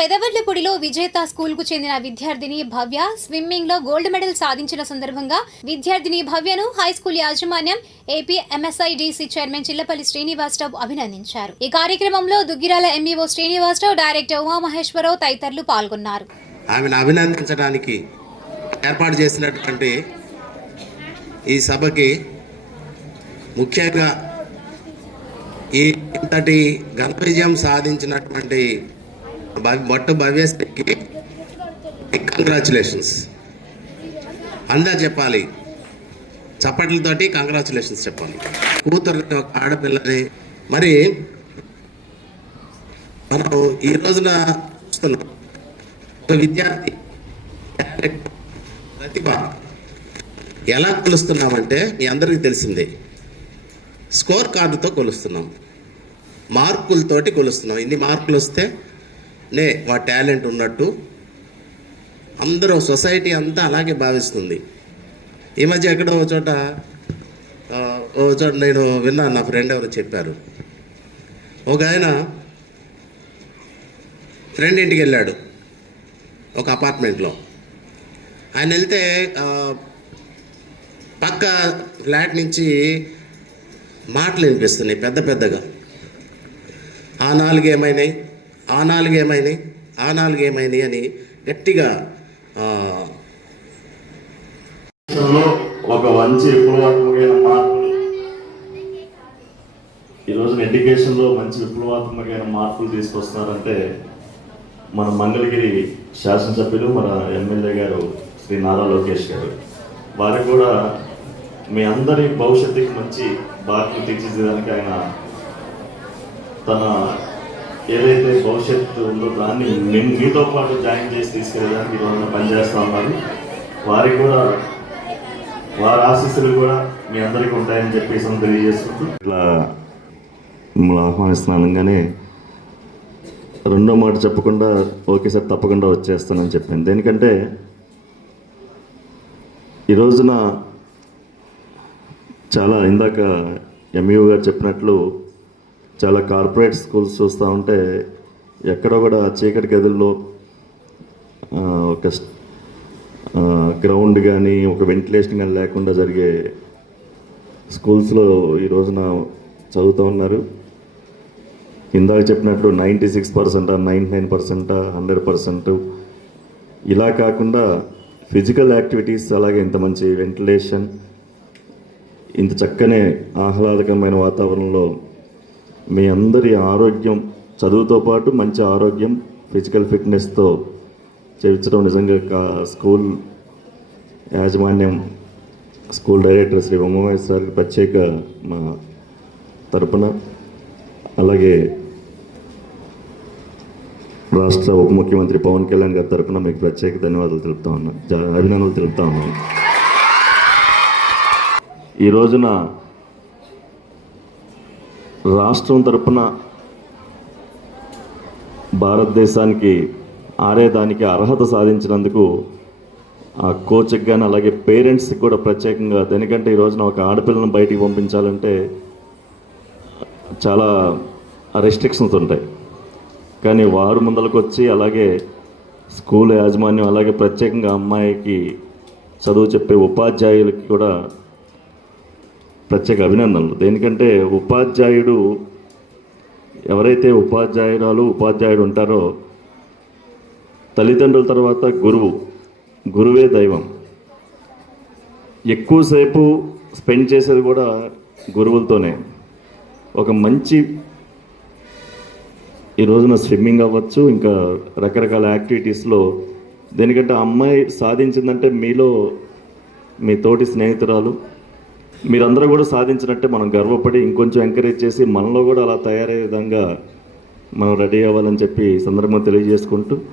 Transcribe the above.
పెదవర్లపూడిలో విజేత స్కూల్కు చెందిన విద్యార్థిని భవ్య స్విమ్మింగ్లో గోల్డ్ మెడల్ సాధించిన సందర్భంగా విద్యార్థిని భవ్యను హై స్కూల్ యాజమాన్యం AP MSIDC chairman Chillapalli Srinivasarao అభినందించారు. ఈ కార్యక్రమంలో దుగ్గిరాల ఎంఈఓ శ్రీనివాసరావు డైరెక్టర్ ఉమామహేశ్వరరావు తదితరులు పాల్గొన్నారు. ఆమెను అభినందించడానికి ఏర్పాటు చేసినటువంటి ఈ సభకి ముఖ్యంగా ఈ ఇంతటి ఘన విజయం సాధించినటువంటి భవ్- మొట్ట భవ్యశ్రీకి కంగ్రాచులేషన్స్ అందా చెప్పాలి. చప్పట్లతోటి కంగ్రాచులేషన్స్ చెప్పాలి. కూతురు ఒక ఆడపిల్లని. మరి మనం ఈ రోజున చూస్తున్నాం. ఒక విద్యార్థి. ప్రతిభ. ఎలా కొలుస్తున్నామంటే మీ అందరికీ తెలిసిందే. స్కోర్ కార్డుతో కొలుస్తున్నాం. మార్కులతోటి కొలుస్తున్నాం. ఇన్ని మార్కులు వస్తే నే వా టాలెంట్ ఉన్నట్టు అందరూ సొసైటీ అంతా అలాగే భావిస్తుంది. ఈ మధ్య ఎక్కడో ఒక చోట ఓ చోట నేను విన్నాను నా ఫ్రెండ్ ఎవరు చెప్పారు. ఒక ఆయన ఫ్రెండ్ ఇంటికి వెళ్ళాడు ఒక అపార్ట్మెంట్లో. ఆయన వెళ్తే పక్క ఫ్లాట్ నుంచి మాటలు వినిపిస్తున్నాయి పెద్ద పెద్దగా. ఆ నాలుగు ఏమైనాయి? ఆ నాలుగు ఏమైనాయి? ఆ నాలుగు ఏమైనాయి అని గట్టిగా దేశంలో ఒక మంచి విప్లవాత్మకమైన మార్పులు ఈరోజు ఎడ్యుకేషన్లో మంచి విప్లవాత్మకమైన మార్పులు తీసుకొస్తున్నారంటే మన మంగళగిరి శాసనసభ్యులు మన ఎమ్మెల్యే గారు శ్రీ నారా లోకేష్ గారు. వారికి కూడా మీ అందరి భవిష్యత్తుకి మంచి బాధ్యత తీర్చిదిద్దడానికి ఆయన తన ఏదైతే భవిష్యత్తు ఉందో దాన్ని మీ- మీతో పాటు జాయిన్ చేసి తీసుకెళ్ళడానికి ఈ రోజున పనిచేస్తూ ఉన్నారు? వారికి కూడా వారి ఆశీస్సులు కూడా మీ అందరికీ ఉంటాయని చెప్పేసి తెలియజేసుకుంటూ. ఇట్లా మిమ్మల్ని ఆహ్వానిస్తున్నాను అనగానే రెండో మాట చెప్పకుండా ఓకే సార్ తప్పకుండా వచ్చేస్తానని చెప్పాను. దేనికంటే ఈ రోజున చాలా ఇందాక ఎంఈఓ గారు చెప్పినట్లు చాలా కార్పొరేట్ స్కూల్స్ చూస్తూ ఉంటే ఎక్కడో కూడా చీకటి గదుల్లో ఒక స్- గ్రౌండ్ కానీ ఒక వెంటిలేషన్ కానీ లేకుండా జరిగే స్కూల్స్లో ఈ రోజున చదువుతూ ఉన్నారు. ఇందాక చెప్పినట్లు ninety six percent ninety nine percent hundred percent ఇలా కాకుండా ఫిజికల్ యాక్టివిటీస్ అలాగే ఇంత మంచి వెంటిలేషన్ ఇంత చక్కనే ఆహ్లాదకరమైన వాతావరణంలో మీ అందరి ఆరోగ్యం చదువుతో పాటు మంచి ఆరోగ్యం ఫిజికల్ ఫిట్నెస్తో చేర్చడం నిజంగా స్కూల్ యాజమాన్యం స్కూల్ డైరెక్టర్ శ్రీ ఉమామేశ్వర గారికి ప్రత్యేక మా తరపున అలాగే రాష్ట్ర ఉప ముఖ్యమంత్రి పవన్ కళ్యాణ్ గారి తరపున మీకు ప్రత్యేక ధన్యవాదాలు తెలుపుతా ఉన్నాను అభినందనలు తెలుపుతా ఉన్నాను. ఈ రోజున రాష్ట్రం తరపున భారతదేశానికి ఆడేదానికి అర్హత సాధించినందుకు ఆ కోచ్కి కానీ అలాగే పేరెంట్స్కి కూడా ప్రత్యేకంగా ఎందుకంటే ఈ రోజున ఒక ఆడపిల్లను బయటికి పంపించాలంటే చాలా రెస్ట్రిక్షన్స్ ఉంటాయి. కానీ వారు ముందలకొచ్చి వచ్చి అలాగే స్కూల్ యాజమాన్యం అలాగే ప్రత్యేకంగా అమ్మాయికి చదువు చెప్పే ఉపాధ్యాయులకి కూడా ప్రత్యేక అభినందనలు. దేనికంటే ఉపాధ్యాయుడు ఎవరైతే ఉపాధ్యాయురాలు ఉపాధ్యాయుడు ఉంటారో తల్లిదండ్రుల తర్వాత గురువు గురువే దైవం. ఎక్కువసేపు స్పెండ్ చేసేది కూడా గురువులతోనే. ఒక మంచి ఈ రోజున స్విమ్మింగ్ అవ్వచ్చు ఇంకా రకరకాల యాక్టివిటీస్లో. దేనికంటే ఆ అమ్మాయి సాధించిందంటే మీలో మీ తోటి స్నేహితురాలు మీరందరూ కూడా సాధించినట్టే మనం గర్వపడి ఇంకొంచెం ఎంకరేజ్ చేసి మనలో కూడా అలా తయారయ్యే విధంగా మనం రెడీ అవ్వాలని చెప్పి సందర్భంగా తెలియజేసుకుంటూ